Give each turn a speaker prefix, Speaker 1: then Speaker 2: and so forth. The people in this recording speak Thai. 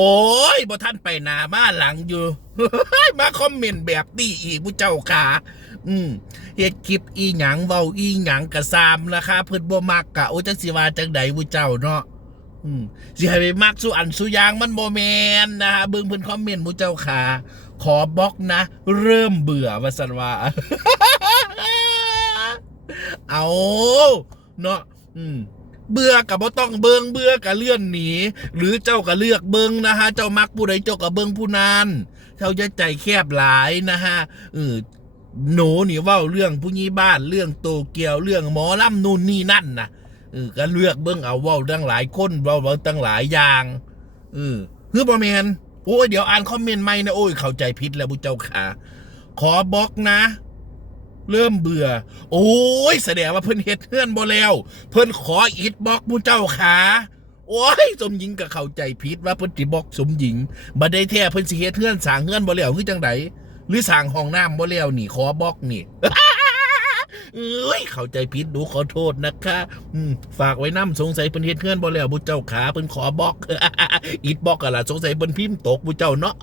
Speaker 1: โอ้ยบ่ท่านไปหนามาหลังอยู่ มาคอมเมนต์แบบนี้อีกผู้เจ้าขาอืมเฮ็ดคลิปอีหยังเว้าอีหยังกะซามนะคะเพิ่นบ่มักกะโอ้จักสิว่าจังใดผู้เจ้าเนาะอืมสิให้ไปมักสู่อันสู่อยางมันบ่แม่นนะฮะเบิ่งเพิ่นคอมเมนต์ผู้เจ้าขาขอบล็อกนะ เริ่มเบื่อว่าซั่นว่าเอาเนาะอืม เบื่อกับบ่ต้องเบิงเบื่อกับเลื่อนหนี หรือเจ้าก็เลือกเบิงนะฮะ เจ้ามักผู้ใดเจ้าก็เบิงผู้นั้นเจ้าจะใจแคบหลายนะฮะเออหนูนี่ว่าเรื่องผู้นี้บ้านเรื่องโตเกียวเรื่องหมอลำนู่นนี่นั่นนะเออก็เลือกเบิงเอาว่าตั้งหลายคนว่าว่าตั้งหลายอย่างเออคือประเมนโอ้ยเดี๋ยวอ่านคอมเมนต์ใหม่นะโอ้ยเข้าใจผิดแล้วผู้เจ้าขาขอบล็อกนะ เริ่มเบื่อ โอ้ยแสดงว่าเพิ่นเฮ็ดเฮือนบ่แล้ว เพิ่นขออิดบล็อกผู้เจ้าขาโอ้ยสมหญิงก็เข้าใจผิดว่าเพิ่นสิบอกสมหญิงบ่ได้แท้เพิ่นสิเฮ็ดเฮือนสร้างเฮือนบ่แล้วคือจังไดหรือสร้างห้องน้ำบ่แล้วนี่ขอบอกนี่เอ้ยเข้าใจผิดดูขอโทษนะคะอืมฝากไว้น้ำสงสัยเพิ่นเฮ็ดเฮือนบ่แล้วผู้เจ้าขาเพิ่นขอบล็อกอิดบล็อกกันล่ะสงสัยเพิ่นพิมพ์ตกผู้เจ้าเนาะ